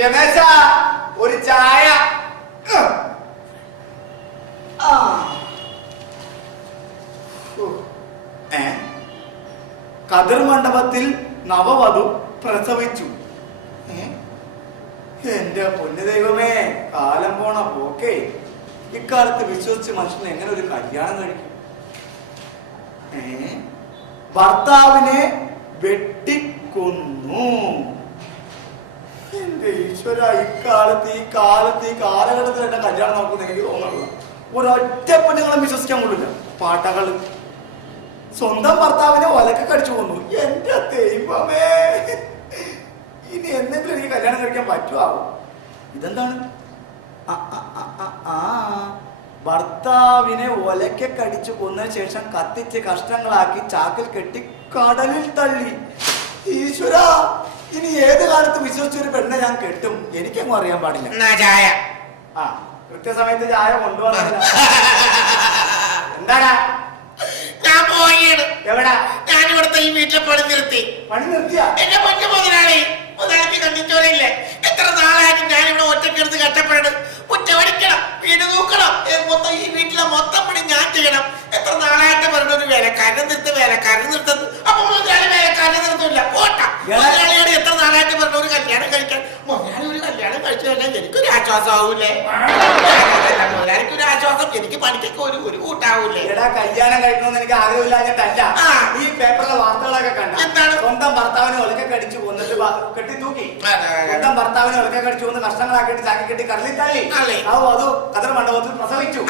രമേശ ഒരു ചായ. കതിർ മണ്ഡപത്തിൽ നവവധു പ്രസവിച്ചു. എന്റെ പൊന്നു ദൈവമേ, കാലം പോണ പോക്കേ. ഇക്കാലത്ത് വിശ്വസിച്ച് മനുഷ്യൻ എങ്ങനെ ഒരു കല്യാണം കഴിക്കും? ഭർത്താവിനെ വെട്ടിക്കൊന്നു. എന്റെ ഈശ്വര, ഈ കാലഘട്ടത്തിൽ എന്റെ കല്യാണം നോക്കുന്ന എനിക്ക് തോന്നുന്നില്ല. ഒരൊറ്റ പെണ്ണുങ്ങളെ വിശ്വസിക്കാൻ കൊള്ളില്ല. പാട്ടകള് സ്വന്തം ഭർത്താവിനെ ഒലക്കെ കടിച്ചു കൊന്നു. എന്റെ ദൈവമേ, ഇനി എന്തെങ്കിലും എനിക്ക് കല്യാണം കഴിക്കാൻ പറ്റുമോ? ഇതെന്താണ്? ഭർത്താവിനെ ഒലക്കെ കടിച്ചു കൊന്നതിന് ശേഷം കത്തിച്ച് കഷ്ണങ്ങളാക്കി ചാക്കിൽ കെട്ടി കടലിൽ തള്ളി. ഈശ്വര, ഇനി ഏത് കാലത്ത് വിശ്വസിച്ചൊരു പെണ്ണെ ഞാൻ കെട്ടും? എനിക്കങ്ങും അറിയാൻ പാടില്ല. ചായ കൃത്യസമയത്ത് ചായ കൊണ്ടുപോകാനില്ല. എന്താടാ? ഞാൻ പോവുകയാണ്. എവിടാ? ഞാൻ ഇവിടുത്തെ ഈ വീട്ടിലെ പണി നിർത്തി. പണി നിർത്തിയാ? എന്റെ പൊന്നു മുതലാളിക്ക് കണ്ടിച്ചോറില്ലേ? എത്ര നാളായിട്ട് ഞാൻ ഇവിടെ ഒറ്റക്കെടുത്ത് കഷ്ടപ്പെടണം. കുറ്റമടിക്കണം, വീട് നോക്കണം, മൊത്തം ഈ വീട്ടിലെ മൊത്തം പണി ഞാൻ ചെയ്യണം. എത്ര നാളായിട്ട് പറഞ്ഞൊരു വേലക്കാരനെ നിർത്തുന്നു. അപ്പൊ മുതലാളി വേലക്കാരനെ നിർത്തില്ല. പോട്ട മുതലാളിയോട് എത്ര നാളായിട്ട് പറഞ്ഞ ഒരു കല്യാണം കഴിക്കാൻ. മുതലാളി ഒരു കല്യാണം കഴിച്ചു കഴിഞ്ഞാൽ എനിക്കൊരു ആശ്വാസം ആവൂലേ? മുതലാളിക്ക് ഒരു ആശ്വാസം, എനിക്ക് പണിക്കൊക്കെ ഒരു കൂട്ടാവൂലേ? കല്യാണം കഴിക്കണമെന്ന് എനിക്ക് ആഗ്രഹമില്ലാഞ്ഞിട്ടല്ല. ഈ പേപ്പറിലെ വാർത്തകളൊക്കെ കണ്ട എന്താണ്? സ്വന്തം ഭർത്താവിനെ ഒലക്കെ കടിച്ചു കൊന്നിട്ട് കെട്ടി തൂക്കി. സ്വന്തം ഭർത്താവിനെ ഒലക്കെ കടിച്ചു കൊന്ന് കഷ്ണങ്ങളാക്കിയിട്ട് ചാക്കി കെട്ടി കടലിൽ തള്ളി. അത് കതിർ മണ്ഡപത്തിൽ പ്രസവിച്ചു.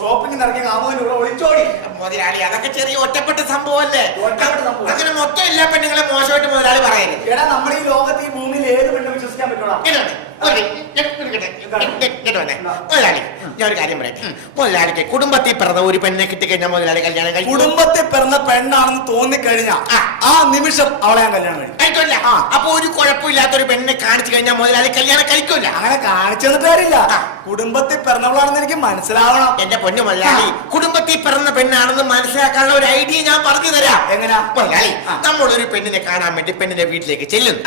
ഷോപ്പിംഗ് ഇറങ്ങിയ കാമുവിലൂടെ ഒളിച്ചോടി. മുതലാളി അതൊക്കെ ചെറിയ ഒറ്റപ്പെട്ട സംഭവമല്ലേ? അങ്ങനെ മൊത്തം എല്ലാ പെണ്ണുങ്ങളെ മോശമായിട്ട് മുതലാളി പറയുന്നത്. എടാ, നമ്മുടെ ഈ ലോകത്ത് ഈ ഭൂമിയിൽ ഏത് പെണ്ണും വിശ്വസിക്കാൻ പറ്റൂടാ. മുതലാളി, ഞാൻ ഒരു കാര്യം പറയട്ടെ. മുതലാളിക്ക് കുടുംബത്തിൽ പിറന്ന ഒരു പെണ്ണെ കിട്ടിക്കഴിഞ്ഞാൽ മുതലാളി കല്യാണം കഴിക്കും. കുടുംബത്തിൽ പിറന്ന പെണ്ണാണെന്ന് തോന്നിക്കഴിഞ്ഞാൽ ആ നിമിഷം അവളെ ഞാൻ കല്യാണം കഴിക്കില്ല. അപ്പൊ ഒരു കുഴപ്പമില്ലാത്തൊരു പെണ്ണെ കാണിച്ചു കഴിഞ്ഞാൽ മുതലാളി കല്യാണം കഴിക്കില്ല. അങ്ങനെ കാണിച്ചു തന്നിട്ട് കാര്യമില്ല. കുടുംബത്തിൽ പിറന്നവളാണെന്ന് എനിക്ക് മനസ്സിലാവണം. എന്റെ പൊന്നു മുതലാളി, കുടുംബത്തിൽ പിറന്ന പെണ്ണാണെന്ന് മനസ്സിലാക്കാനുള്ള ഒരു ഐഡിയ ഞാൻ പറഞ്ഞു തരാം. എങ്ങനെയാ? മുതലാളി, നമ്മളൊരു പെണ്ണിനെ കാണാൻ വേണ്ടി പെണ്ണിന്റെ വീട്ടിലേക്ക് ചെല്ലുന്നു.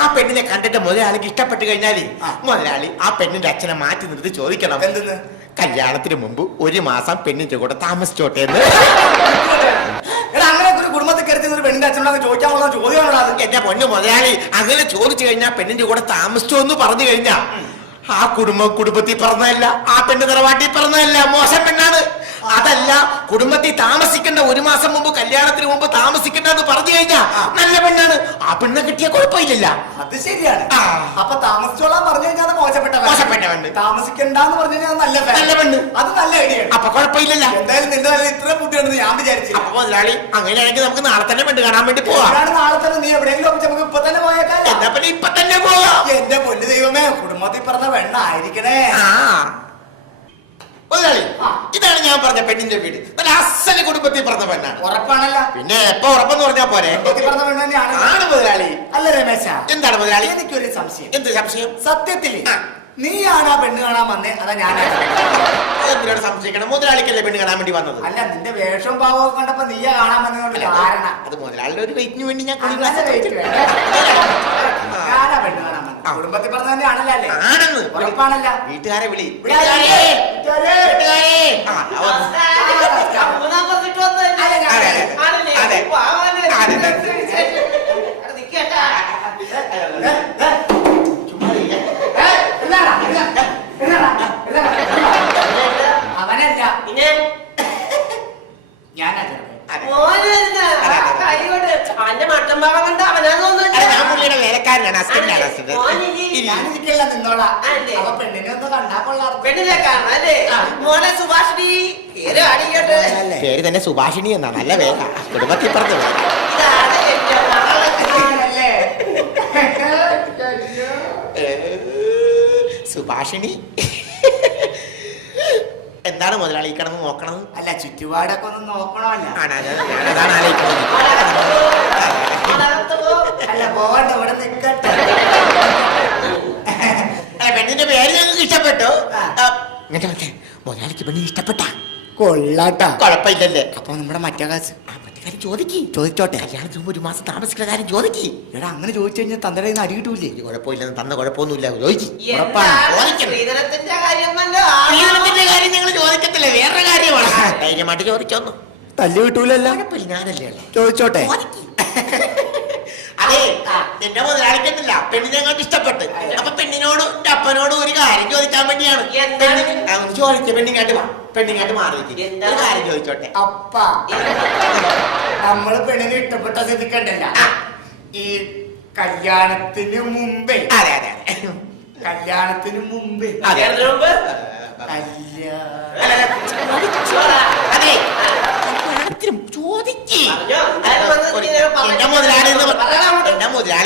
ആ പെണ്ണിനെ കണ്ടിട്ട് മുതലാളിക്ക് ഇഷ്ടപ്പെട്ട് കഴിഞ്ഞാല് മുതലാളി ആ പെണ്ണിന്റെ അച്ഛനെ മാറ്റി നിർത്തി ചോദിക്കണം, എന്തെന്ന്? കല്യാണത്തിന് മുമ്പ് ഒരു മാസം പെണ്ണിന്റെ കൂടെ താമസിച്ചോട്ടെ എന്ന്. അങ്ങനെ ഒരു കുടുംബത്തിൽ കയറി ഒരു പെണ്ണിന്റെ അച്ഛനോട് ചോദിക്കാനുള്ള ചോദ്യമാണോ അത്? എന്റെ പൊന്നു മുതലാളി, അങ്ങനെ ചോദിച്ചു കഴിഞ്ഞാൽ പെണ്ണിന്റെ കൂടെ താമസിച്ചോ എന്ന് പറഞ്ഞു കഴിഞ്ഞാ ആ കുടുംബത്തിൽ പറഞ്ഞതല്ല, ആ പെണ്ണ് തറവാട്ടിൽ പറഞ്ഞതല്ല, മോശം പെണ്ണാണ്. അതല്ല, കുടുംബത്തിൽ താമസിക്കേണ്ട ഒരു മാസം മുമ്പ്, കല്യാണത്തിന് മുമ്പ് താമസിക്കേണ്ടെന്ന് പറഞ്ഞു കഴിഞ്ഞാ നല്ല പെണ്ണാണ്. ആ പെണ്ണെ കിട്ടിയ കുഴപ്പമില്ല. അത് ശരിയാണ്. അപ്പൊ താമസിച്ചോളാൻ പറഞ്ഞു കഴിഞ്ഞാൽ മോശപ്പെട്ട പെണ്ണ്, താമസിക്കണ്ടെന്ന് പറഞ്ഞു കഴിഞ്ഞാൽ നല്ല പെണ്ണ്. അത് നല്ല ഐഡിയ. അപ്പൊ കുഴപ്പമില്ലല്ലോ. എന്തായാലും നിന്റെ ഇത്ര ബുദ്ധിയാണെന്ന് ഞാൻ വിചാരിച്ചു. അപ്പൊ മുതലാളി, അങ്ങനെയാണെങ്കിൽ നമുക്ക് നാളെ തന്നെ പെണ്ണ് കാണാൻ വേണ്ടി പോവാം. നാളെ തന്നെ നീ എവിടെയെങ്കിലും നമുക്ക് ഇപ്പൊ തന്നെ പോയേക്കാം. എന്നാ പിന്നെ ഇപ്പൊ തന്നെ പോവാം. എന്റെ പൊന്നു ദൈവമേ, കുടുംബത്തിൽ പറഞ്ഞ പെണ്ണായിരിക്കണേ. മുതലാളി, ഇതാണ് ഞാൻ പറഞ്ഞ പെണ്ണിന്റെ വീട്. നല്ല അസല് കുടുംബത്തിൽ പറഞ്ഞ പെണ്ണാണ്. ഉറപ്പാണല്ല? പിന്നെ എപ്പോ ഉറപ്പെന്ന് പറഞ്ഞാ പോരെ? പറഞ്ഞ പെണ്ണ് തന്നെയാണ് മുതലാളി. അല്ല രമേശ, എന്താണ് മുതലാളി? എനിക്കൊരു സംശയം. എന്ത് സംശയം? സത്യത്തില് നീയാണ് ആ പെണ്ണ് കാണാൻ വന്നേ, അതാ ഞാൻ എന്തിനാണ് സംശയിക്കണം? മുതലാളിക്കല്ലേ പെണ്ണ് കാണാൻ വേണ്ടി വന്നത്? അല്ല, നിന്റെ വേഷം ഭാവമൊക്കെ കണ്ടപ്പോ നീയാ കാണാൻ വന്നതുകൊണ്ട് കാരണം അത് മുതലാളിയുടെ ഒരു വെയിറ്റിന് വേണ്ടി ഞാൻ ഞാനാ പെണ്ണ് കാണാൻ വന്നത്. കുടുംബത്തിൽ പറഞ്ഞ തന്നെയാണല്ലോ അല്ലേ? ആണെന്ന് ഉറപ്പാണല്ല? വീട്ടുകാരെ വിളി. അവനല്ല, ഞാനാ വേലക്കാരനാണ്. ഞാനിരിക്കല്ല നിന്നോളാ. പെണ്ണിനെ ഒന്ന് കണ്ടാ കൊള്ളാം. പേര് തന്നെ സുഭാഷിണി എന്നാ. നല്ല വേല. കുടുംബത്തിൽ പറഞ്ഞു സുഭാഷിണി. എന്താണ് മുതലാളി കിടന്ന് നോക്കണത്? അല്ല, ചുറ്റുപാടൊക്കെ ഒന്ന് നോക്കണമല്ല. ഞാനതാണ് ആലോചിക്കുന്നത്. അല്ല, പോകണ്ട, ഇവിടെ നിൽക്കട്ടെ. പെണ്ണിന്റെ പേര് ഞങ്ങൾക്ക് ഇഷ്ടപ്പെട്ടു. മുതലാളിക്ക് പെണ്ണിന് ഇഷ്ടപ്പെട്ട കൊള്ളാട്ടാ. കുഴപ്പമില്ലല്ലേ? അപ്പൊ നമ്മുടെ മറ്റേ കാശ് കാര്യം ചോദിക്ക്. ചോദിച്ചോട്ടെ. കല്യാണത്തിന് മുമ്പ് 1 മാസം താമസിക്കുന്ന കാര്യം ചോദിക്ക്. എടാ അങ്ങനെ ചോദിച്ചു കഴിഞ്ഞാൽ തന്റെ കയ്യിൽ നിന്ന് അടി കിട്ടൂലേ? കുഴപ്പമില്ലെന്ന് തന്ന കുഴപ്പമൊന്നുമില്ല. ചോദിച്ചു ശ്രീധരത്തിന്റെ കാര്യം കാര്യം ഞങ്ങൾ ചോദിക്കത്തില്ല, വേറെ കാര്യമാണ്. ധൈര്യമായിട്ട് ചോദിച്ചോന്നു. തല്ല് കിട്ടൂലല്ല. കുഴപ്പമില്ല, ഞാനല്ലേ ഉള്ളെ. ചോദിച്ചോട്ടെ. അതെ, എന്റെ മുതലാളിക്കത്തില്ല പെണ്ണിനെ കണ്ട് ഇഷ്ടപ്പെട്ട്. അപ്പൊ പെണ്ണിനോടും എന്റെ അപ്പനോടും ഒരു കാര്യം ചോദിക്കാൻ വേണ്ടിയാണ്. ചോദിച്ച പെണ്ണിങ്ങാട്ട് മാറി ഒരു കാര്യം ചോദിച്ചോട്ടെ. അപ്പ നമ്മള് പെണ്ണിനെ ഇഷ്ടപ്പെട്ട സ്ഥിതിക്കണ്ടല്ല, ഈ കല്യാണത്തിന് മുമ്പേ അതെ അതെ കല്യാണത്തിന് മുമ്പേ അതെ അതെ ചോദിക്ക്. എന്റെ മുതലാളി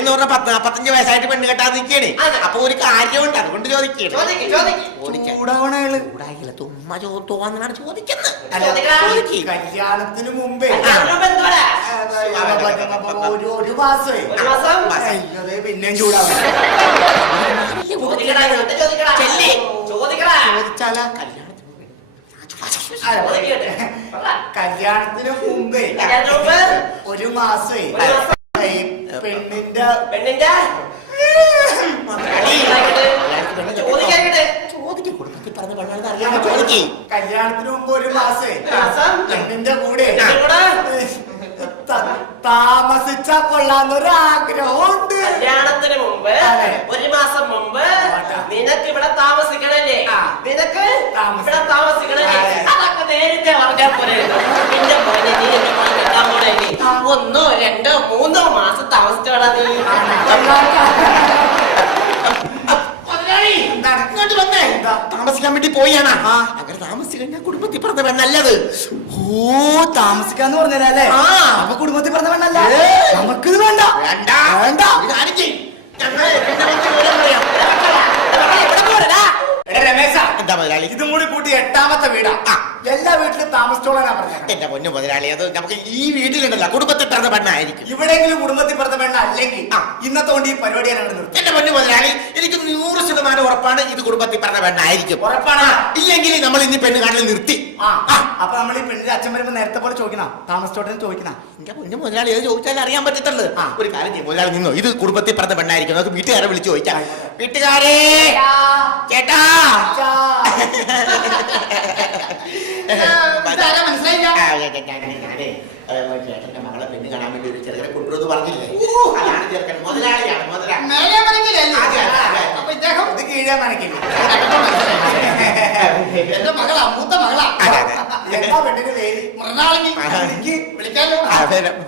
എന്ന് പറഞ്ഞ 45 വയസ്സായിട്ട് പെണ്ണ് കെട്ടാൻ നിൽക്കണേ. അപ്പൊ ഒരു കാര്യമുണ്ട്, അതുകൊണ്ട് ചോദിക്കണേ. തുമ്മ തോന്നാണ് ചോദിക്കുന്നത്. കല്യാണത്തിന് മുമ്പേ ഒരു മാസമേ പിന്നെയും ചൂടാവും. ചോദിച്ചാലാ കല്യാണത്തിന് മുമ്പേ ഒരു മാസമേ പെണ്ണിന്റെ കല്യാണത്തിന് മുമ്പ് ഒരു മാസേ പെണ്ണിന്റെ കൂടെ താമസിച്ചാ കൊള്ളാന്നൊരാഗ്രഹമുണ്ട്. കല്യാണത്തിന് മുമ്പ് 1 മാസം മുമ്പ് നിനക്ക് ഇവിടെ താമസിക്കണല്ലേ? നിനക്ക് ഇവിടെ താമസിക്കണല്ലേ? അതൊക്കെ നേരത്തെ പറഞ്ഞാൽ പോലെ. പിന്നെ പോലെ നീ എന്റെ മോനെ കെട്ടാൻ പോണല്ലേ? 1, 2, 3 മാസം താമസിച്ചോടാ നീ. ഇങ്ങോട്ട് വന്നേ. താമസിക്കാൻ വേണ്ടി പോയാണ്. അങ്ങനെ താമസിക്കാൻ ഞാൻ കുടുംബത്തിൽ പറഞ്ഞ പെണ്ണല്ലത്. ഓ, താമസിക്കാന്ന് പറഞ്ഞല്ലേ? അപ്പൊ കുടുംബത്തിൽ പറഞ്ഞ പെണ്ണല്ല. നമുക്കിത് വേണ്ട വേണ്ട. രമേശ, എന്താ മുതലാളി? ഇതും കൂടി കൂട്ടി 8ാമത്തെ വീടാ. എല്ലാ വീട്ടിലും താമസിച്ചോളാനാ പറഞ്ഞത്. എന്റെ പൊന്നു മുതലാളി, അത് നമുക്ക് ഈ വീട്ടിലുണ്ടല്ല കുടുംബത്തിൽ പറഞ്ഞ പെണ്ണായിരിക്കും. ഇവിടെയെങ്കിലും കുടുംബത്തിൽ പറഞ്ഞ പെണ്ണ അല്ലെങ്കിൽ ഇന്നത്തെ കൊണ്ട് ഈ പരിപാടി നിർത്തി. എന്റെ പൊന്നു മുതലാളി, എനിക്ക് 100% ഉറപ്പാണ് ഇത് കുടുംബത്തിൽ പറഞ്ഞ പെണ്ണായിരിക്കും. ഉറപ്പാണ്. ഇല്ലെങ്കിൽ നമ്മൾ ഇനി പെണ്ണ് കാണൽ നിർത്തി. അപ്പൊ നമ്മൾ ഈ പെണ്ണിന്റെ അച്ഛൻ വരുമ്പോ നേരത്തെ പോലെ ചോദിക്കണം, താമസിച്ചോട്ടെ ചോദിക്കണം. എന്റെ പൊന്നു മുതലാളി, അത് ചോദിച്ചാൽ അറിയാൻ പറ്റത്തുള്ളൂ. ഒരു കാര്യം ചെയ്യും മുതലാളി, നിന്നോ, ഇത് കുടുംബത്തിൽ പറഞ്ഞ പെണ്ണായിരിക്കും. നമുക്ക് വീട്ടുകാരെ വിളിച്ച് ചോദിക്കാം. വീട്ടുകാരെ, ചേട്ടാ, മനസ്സിലായില്ല. ചേട്ടന്റെ മകളെ പെണ്ണ് കാണാൻ വേണ്ടി ഒരു ചെറുക്കനെ കൊണ്ടുവന്ന് പറഞ്ഞില്ലേ? അതാണ് ചെറുക്കൻ. മുതലാളിയാണ് മുതലാളി. ഇത് കീഴാൻ മനക്കില്ല. എന്റെ മകളാ, മൂത്ത മകളാ. എന്താ പെണ്ണിന്റെ പേര്? മൃണാളിനി. എനിക്ക് വിളിക്കാലോ.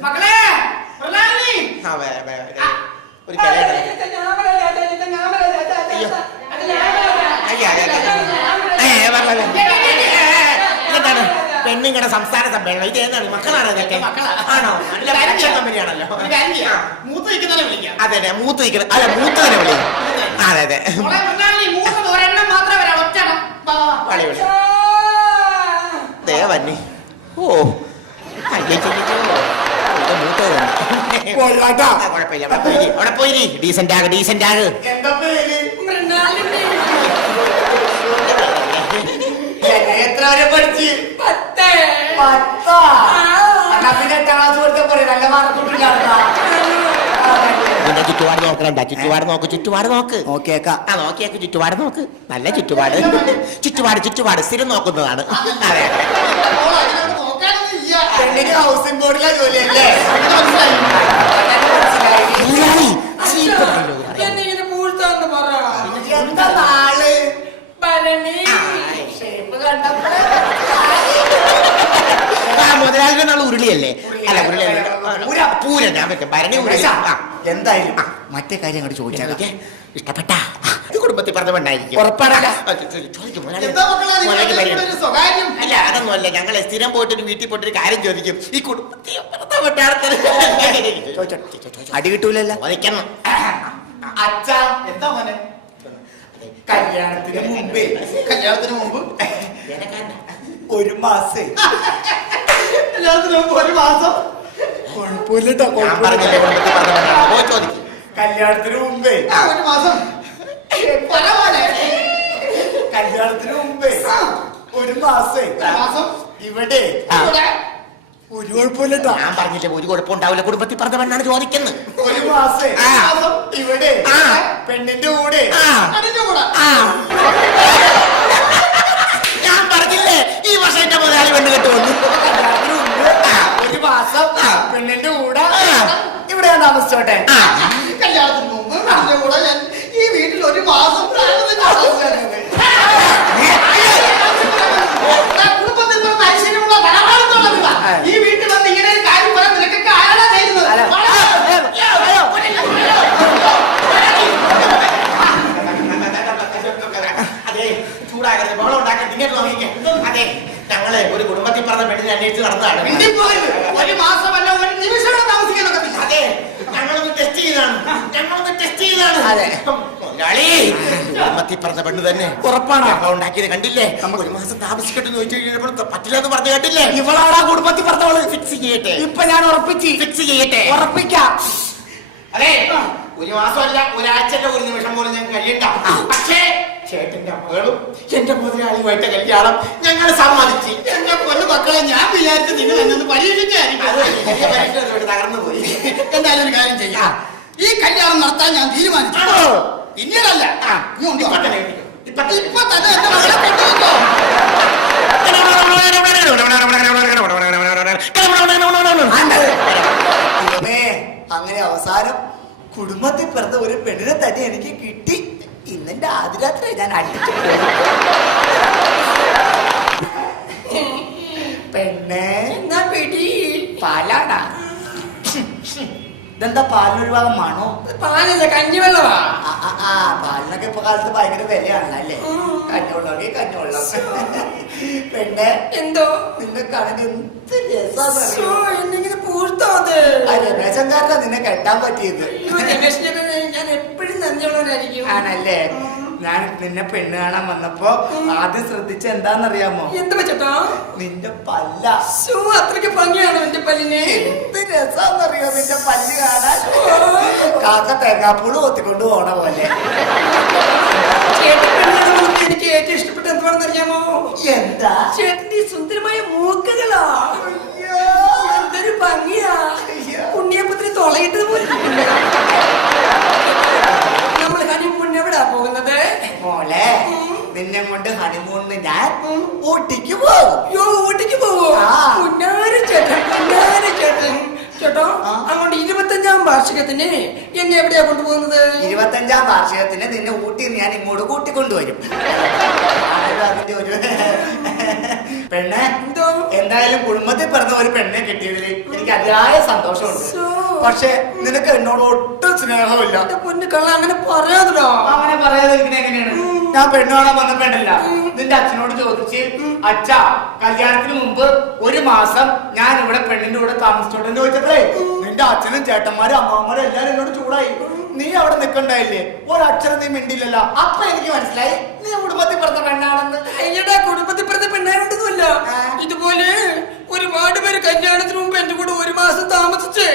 മകളെ മൃണാളിനി. ഒരു എന്താണ് പെണ്ണുങ്ങളുടെ സംസ്ഥാന സമ്മേളനം? ഇത് ഏതാണ്? മക്കളാണ് ഇതൊക്കെ? ആണോ? കമ്പനിയാണല്ലോ. മൂത്ത് നിൽക്കുന്നതിനെ വിളിക്കാം. അതെ അതെ, മൂത്ത് നിൽക്കണം. അല്ല, മൂത്തതിനെ വിളി. അതെ അതെ, ഒരെണ്ണം മാത്രമേ വരാം. ഒറ്റ വളി വിളി. ദേവന്നി. ഓ, കുഴപ്പമില്ല. അവിടെ പോയി ഡീസന്റ് ആക്, ഡീസന്റ് ആക്. എന്താ പേര്? എത്ര വരെ പഠിച്ച്? 10. പിന്നെ 8ാം ക്ലാസ് പഠിച്ചാൽ പോലെ നല്ല മാർക്കൊന്നുമില്ല. നിന്റെ ചുറ്റുപാട് നോക്കണ്ട. ചുറ്റുപാട് നോക്ക്, ചുറ്റുപാട് നോക്ക്. നോക്കിയേക്കാം. നോക്കിയേക്ക്, ചുറ്റുപാട് നോക്ക്. നല്ല ചുറ്റുപാട്. ചുറ്റുപാട് സ്ഥിരം നോക്കുന്നതാണ്. അതെ, പെണ്ണിന് ഹൗസിംഗ് ബോർഡിലെ ജോലിയല്ലേ? എന്താ നാള്? ഷേപ്പ് കണ്ടപ്പോഴേ മുതലാളിയുടെ നാള് ഉരുളിയല്ലേ? അല്ല, പൂരൻ. ഞാൻ പറ്റും ഭരണി ഉരുളി. എന്തായാലും മറ്റേ കാര്യം അങ്ങോട്ട് ചോദിച്ചാൽ ഇഷ്ടപ്പെട്ട കുടുംബത്തിൽ പറഞ്ഞ പെണ്ണായിരിക്കും. ഉറപ്പാണല്ല? അല്ല, അതൊന്നുമല്ല. ഞങ്ങളെ സ്ഥിരം പോയിട്ടൊരു വീട്ടിൽ പോയിട്ടൊരു കാര്യം ചോദിക്കും. ഈ കുടുംബത്തിൽ അടി കിട്ടൂലല്ലോ. ചോദിക്കണം. അച്ഛാ, എന്താ മോനെ? കല്യാണത്തിന് മുമ്പ് ഒരു മാസം ഒരു മാസം കുഴപ്പമില്ലട്ടോ. കല്യാണത്തിന് മുമ്പേ ഒരു മാസം കല്യാണത്തിന് മുമ്പേ ഒരു മാസം ഇവിടെ ഒരു കുഴപ്പമില്ലട്ടാ. ഞാൻ പറഞ്ഞില്ലേ ഒരു കുഴപ്പമുണ്ടാവില്ല, കുടുംബത്തിൽ പറഞ്ഞ പെണ്ണാണ് ചോദിക്കുന്നത്. ഒരു മാസം ആ. ഇവിടെ ആ. പെണ്ണിന്റെ കൂടെ ആ. അതിന്റെ കൂടെ ഞാൻ പറഞ്ഞില്ലേ ഈ വർഷം എന്റെ മുതലാളി പെണ്ണ് കെട്ടുവന്നു. ഒരു മാസം പെണ്ണിന്റെ കൂടെ ഇവിടെ ഞാൻ താമസിച്ചോട്ടെ. കല്യാണത്തിന് മുമ്പ് പെണ്ണിന്റെ കൂടെ ഞാൻ ഈ വീട്ടിൽ ഒരു മാസം കുടുംബത്തിൽ പിറന്ന ഐശ്വര്യമുള്ള ധനവാളത്തുള്ള ഈ വീട്ടിൽ വന്ന് ഇങ്ങനെ ഒരു കാര്യം പറയാൻ നിനക്കൊക്കെ ആരാണ് ചെയ്യുന്നത്? അതെ, ചൂടാകരുത്, ബഹളം ഉണ്ടാക്കരുത്, ഇങ്ങോട്ട് നോക്കിക്കേ. അതെ, ഞങ്ങളെ ഒരു കുടുംബത്തിൽ പറഞ്ഞ പെണ്ണിനെ അന്വേഷിച്ച് നടന്നതാണ്. മിണ്ടിപ്പോകരുത്. ഒരു മാസമല്ല ഒരു നിമിഷം താമസിക്കാൻ ഒക്കത്തില്ല. അതെ, ഞങ്ങളൊന്ന് ടെസ്റ്റ് ചെയ്താണ്. അതെ. മുതലാളി, കുടുംബത്തിൽ പറഞ്ഞ പെണ്ണ് തന്നെ ഉറപ്പാണ്. ബഹളം ഉണ്ടാക്കിയത് കണ്ടില്ലേ? ഒരു മാസം താമസിക്കട്ടെന്ന് ചോദിച്ചു കഴിഞ്ഞപ്പോൾ പറ്റില്ലെന്ന് പറഞ്ഞു കേട്ടില്ലേ? ഇവളാടാ കുടുംബത്തിൽ പറഞ്ഞവള്. ഫിക്സ് ചെയ്യട്ടെ, ഇപ്പൊ ഞാൻ ഫിക്സ് ചെയ്യട്ടെ. ഉറപ്പിക്കാം. അതെ, ഒരു മാസമല്ല ഒരാഴ്ചന്റെ ഒരു നിമിഷം പോലും ഞാൻ കഴിയണ്ട. പക്ഷേ ചേട്ടന്റെ മകളും എന്റെ മുതലാളിയുമായിട്ട് കല്യാണം ഞങ്ങൾ സമ്മതിച്ചു. എന്റെ പൊന്നു മക്കളെ, ഞാൻ വിചാരിച്ചു നിങ്ങൾ എന്നൊന്ന് പരീക്ഷിച്ചായിരിക്കും. തകർന്നു പോയി. എന്തായാലും ഒരു കാര്യം ചെയ്യാം, ഈ കല്യാണം നടത്താൻ ഞാൻ തീരുമാനിച്ചു. പിന്നീടല്ല, നീ ഉണ്ടോ? ഇപ്പൊ തന്നെ എന്റെ മകളെ കെട്ടിവെച്ചോ. അങ്ങനെ അവസാനം കുടുംബത്തിൽ പിറന്ന ഒരു പെണ്ണിനെ തന്നെ എനിക്ക് കിട്ടി. ഇന്നെന്റെ ആദ്യരാത്രി ഞാൻ അടിച്ചു. പെണ്ണെ എന്നാ പിടി. പാലാടാ. ഇതെന്താ പാലിനൊരുഭാഗമാണോ? പാലില്ല, കഞ്ഞിവെള്ളവാ. പാലിനൊക്കെ ഇപ്പൊ കാലത്ത് ഭയങ്കര വിലയാണല്ലോ അല്ലേ? കഞ്ഞിവെള്ളമൊക്കെ കഞ്ഞിവെള്ളം. പെണ്ണെ എന്തോ നിന്നെ കാണാൻ എന്ത് രസാന്നറിയോ? എന്തെങ്കിലും പൂർത്തോ അത്? രമേശൻകാരനാ നിന്നെ കെട്ടാൻ പറ്റിയത്. ഞാൻ എപ്പോഴും നന്ദിയുള്ളവനായിരിക്കും. ആണല്ലേ? ഞാൻ നിന്നെ പെണ്ണ് കാണാൻ വന്നപ്പോ ആദ്യം ശ്രദ്ധിച്ച എന്താന്നറിയാമോ? എന്ത് വെച്ചോ? നിന്റെ പല്ല. അത്രയ്ക്ക് ഭംഗിയാണോ എന്റെ പല്ലിനെ? എന്ത് രസാന്നറിയോ നിന്റെ പല്ല് കാണാൻ? കാക്ക തേങ്ങാപ്പൂള് കൊത്തിക്കൊണ്ട് പോണ പോലെ. എനിക്ക് ഏറ്റവും ഇഷ്ടപ്പെട്ട എന്താണെന്ന് അറിയാമോ? എന്താ? ചേട്ടന്റെ ഈ സുന്ദരമായ മൂക്കുകളാ. എന്തൊരു ഭംഗിയാ. ഉണ്ണിയപ്പത്തിന് തുളയിട്ടത് പോലെ. നമ്മൾ ഹണിമൂൺ എവിടാ പോകുന്നത്? മോളെ, നിന്നെ കൊണ്ട് ഹണിമൂണിന് ഞാൻ ഊട്ടിക്ക് പോകും. ഊട്ടിക്ക് പോവോ? ചേട്ടൻ ചേട്ടോ, അങ്ങോട്ട് 25ാം വാർഷികത്തിന് എന്നെ എവിടെയാ കൊണ്ടുപോകുന്നത്? 25ാം വാർഷികത്തിന് നിന്നെ ഊട്ടി ഞാൻ ഇങ്ങോട്ട് കൂട്ടിക്കൊണ്ടുവരും. അതിന്റെ ഒരു പെണ്ണെ, എന്തായാലും കുടുംബത്തിൽ പിറന്ന ഒരു പെണ്ണെ കിട്ടിയതിൽ എനിക്ക് അതിയായ സന്തോഷമുണ്ട്. പക്ഷെ നിനക്ക് എന്നോട് ഒട്ടും സ്നേഹമില്ല. പൊന്നു കള്ള, അങ്ങനെ പറയാതോ. അങ്ങനെ പറയാതിരിക്കണ എങ്ങനെയാണ്? ഞാൻ പെണ്ണ് കാണാൻ വന്ന പെണ്ണല്ല. നിന്റെ അച്ഛനോട് ചോദിച്ച്, അച്ഛാ കല്യാണത്തിന് മുമ്പ് ഒരു മാസം ഞാൻ ഇവിടെ പെണ്ണിന്റെ കൂടെ താമസിച്ചോട്ടെ എന്ന് ചോദിച്ചപ്പോഴേ നിന്റെ അച്ഛനും ചേട്ടന്മാരും അമ്മമാരും എല്ലാരും എന്നോട് ചൂടായി. നീ അവിടെ നിൽക്കണ്ടായില്ലേ? ഒരക്ഷരം നീ മിണ്ടില്ലല്ലോ. അപ്പൊ എനിക്ക് മനസ്സിലായി നീ കുടുംബത്തിൽ പിറന്ന പെണ്ണാണെന്ന്. അയ്യടാ, കുടുംബത്തിൽ പിറന്ന പെണ്ണായിട്ടൊന്നുമല്ല. ഇതുപോലെ ഒരുപാട് പേര് കല്യാണത്തിന് മുമ്പ് എന്റെ കൂടെ ഒരു മാസം താമസിച്ച്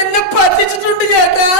എന്നെ പറ്റിച്ചിട്ടുണ്ട് ചേട്ടാ.